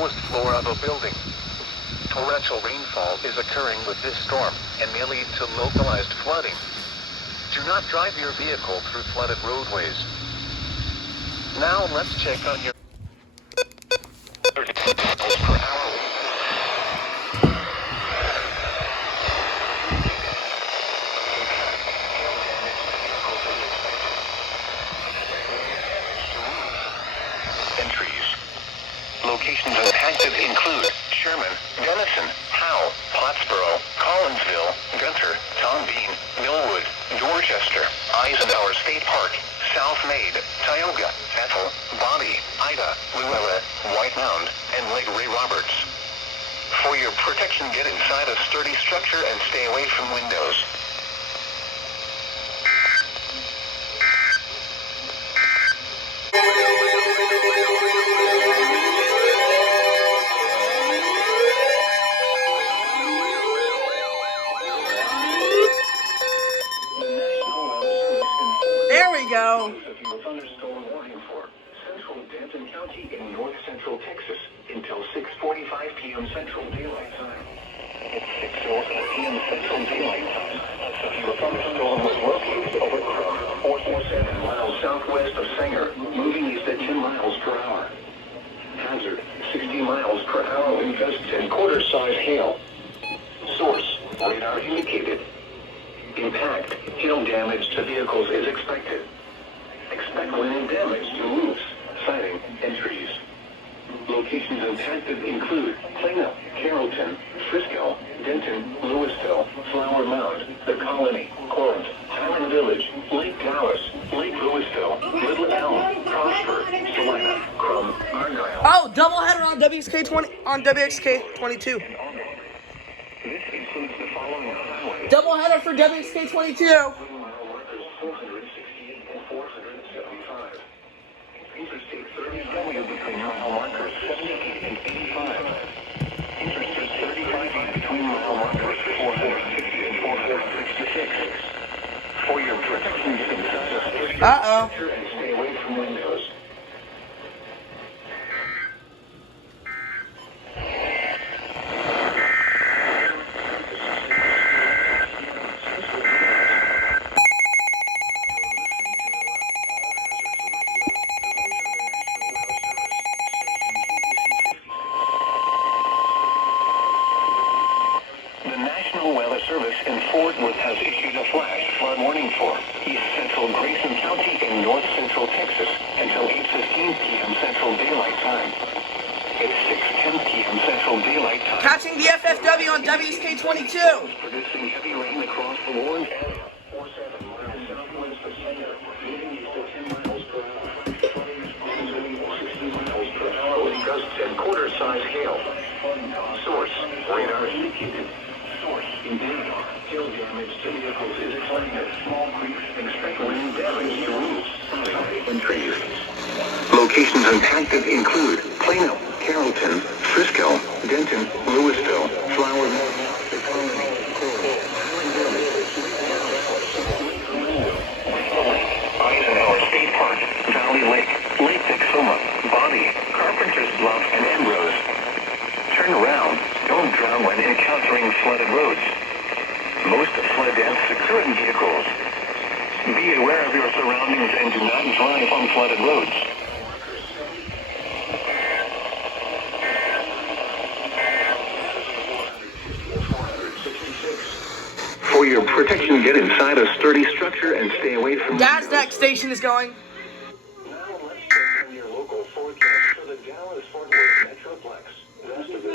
lowest floor of a building. Torrential rainfall is occurring with this storm and may lead to localized flooding. Do not drive your vehicle through flooded roadways. Now let's check on your 30 miles per hour. Entries. Locations impacted include Sherman, Denison, Howe, Plattsboro, Collinsville, Gunther, Tom Bean, Millwood, Dorchester, Eisenhower State Park, South Maid, Tioga, Ethel, Bobby, Ida, Luella, White Mound, and Lake Ray Roberts. For your protection, get inside a sturdy structure and stay away from windows. There we go. Thunderstorm warning for central Denton County in north central Texas until 6:45 p.m. Central Daylight Time. It's 6:45 p.m. Central Daylight Time. A severe thunderstorm was located over Crook, 447 miles southwest of Sanger, moving east at 10 miles per hour. Hazard, 60 miles per hour wind gusts and quarter-size hail. Source, radar indicated. Impact, hail damage to vehicles is expected. Expect wind damage to roofs, siding, and trees. Locations impacted include Plano, Carrollton, Frisco, Denton, Louisville, Flower Mound, The Colony, Corinth, Highland Village, Lake Dallas, Lake Louisville, Little Elm, Prosper, Salina, Crum, Argyle. Oh, doubleheader on WXK 22. This includes the following highways. Doubleheader for WXK 22. 468 and 475. Interstate 30W between mile markers 78 and 85. Interstate 35 between mile markers 460 and 466. For your protection, get inside a sturdy structure and stay away from windows. The National Weather Service in Fort Worth has issued a flash flood warning for East Central Grayson County in North Central Texas until 8:15 p.m. Central Daylight Time. It's 6:10 p.m. Central Daylight Time. Catching the FFW on WXK 22. Predicting heavy rain across the Orange area. 47 miles southwest of Sanger, moving east at 10 miles per hour. 60 miles per hour with gusts and quarter-size hail. Source, radar indicated. Source, indeed. Hail damage to vehicles is expected. Small creeks expect wind damage to roofs, and trees. Locations impacted include Plano, Carrollton, Frisco, Denton, Louisville, Flower Mound, The Colony, Corinth, Highland Village, Eisenhower State Park, Valley Lake, Lake Texoma, Bobby, Carpenter's Bluff, and Ambrose. Turn around. Don't drown when encountering flooded roads. Most flood deaths occur in vehicles. Be aware of your surroundings and do not drive on flooded roads. For your protection, get inside a sturdy structure and stay away from NASDAQ station is going. Now let's check on your local forecast for the Dallas-Fort Worth Metroplex. West of the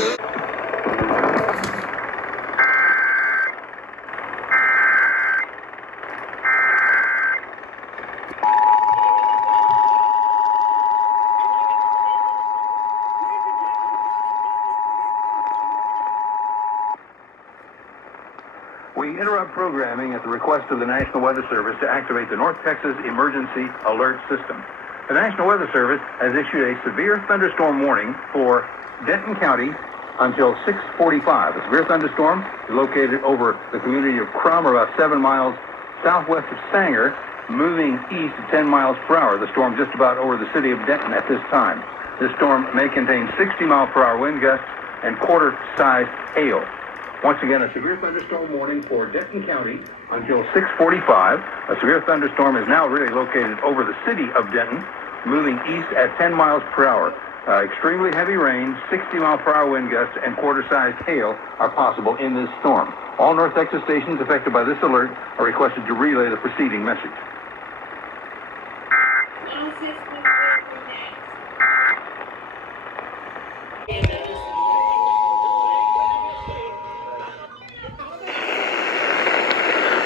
We interrupt programming at the request of the National Weather Service to activate the North Texas Emergency Alert System. The National Weather Service has issued a severe thunderstorm warning for Denton County until 6:45. A severe thunderstorm is located over the community of Crum, or about 7 miles southwest of Sanger, moving east at 10 miles per hour. The storm just about over the city of Denton at this time. This storm may contain 60-mile-per-hour wind gusts and quarter-sized hail. Once again, a severe thunderstorm warning for Denton County until 6:45. A severe thunderstorm is now really located over the city of Denton, moving east at 10 miles per hour. Extremely heavy rain, 60-mile-per-hour wind gusts, and quarter-sized hail are possible in this storm. All North Texas stations affected by this alert are requested to relay the preceding message.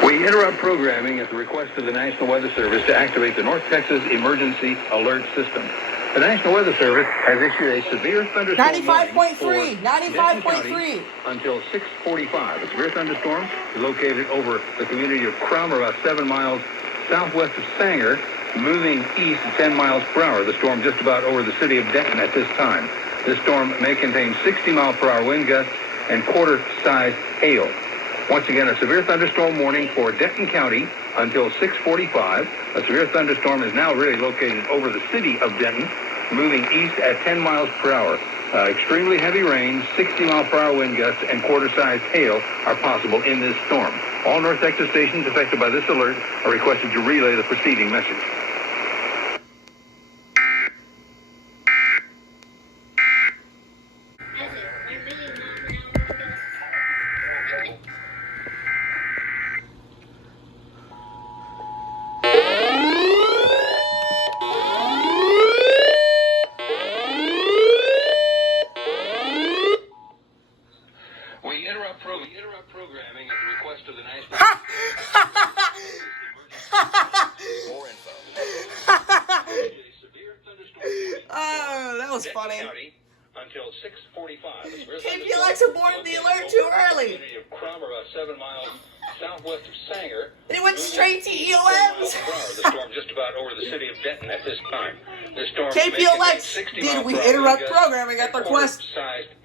We interrupt programming at the request of the National Weather Service to activate the North Texas Emergency Alert System. The National Weather Service has issued a severe thunderstorm 95.3, 95.3. Until 6:45. A severe thunderstorm is located over the community of Cromer, about 7 miles southwest of Sanger, moving east at 10 miles per hour. The storm just about over the city of Denton at this time. This storm may contain 60-mile-per-hour wind gusts and quarter-sized hail. Once again, a severe thunderstorm warning for Denton County until 6:45. A severe thunderstorm is now really located over the city of Denton, moving east at 10 miles per hour. Extremely heavy rain, 60-mile-per-hour wind gusts, and quarter-sized hail are possible in this storm. All North Texas stations affected by this alert are requested to relay the preceding message. We interrupt programming at the request of the National More info. Severe thunderstorm. Oh, that was funny. Until 6:45. Maybe Alexa boarded the alert too early. Of Cromer, about 7 miles southwest of Sanger. And it went straight to EOMs. The storm just about over the city of Denton at this time. This storm KPLX, did we interrupt programming at the request?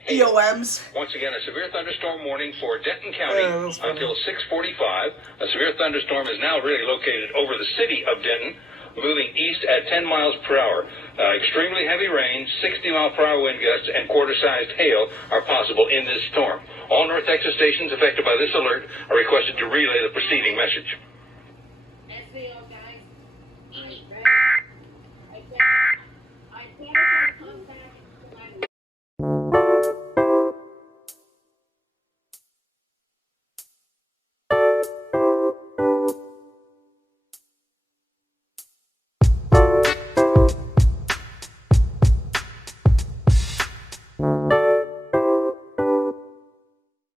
EOMs. Once again, a severe thunderstorm warning for Denton County until 6:45. A severe thunderstorm is now really located over the city of Denton, moving east at 10 miles per hour. Extremely heavy rain, 60-mile-per-hour wind gusts, and quarter-sized hail are possible in this storm. All North Texas stations affected by this alert are requested to relay the preceding message.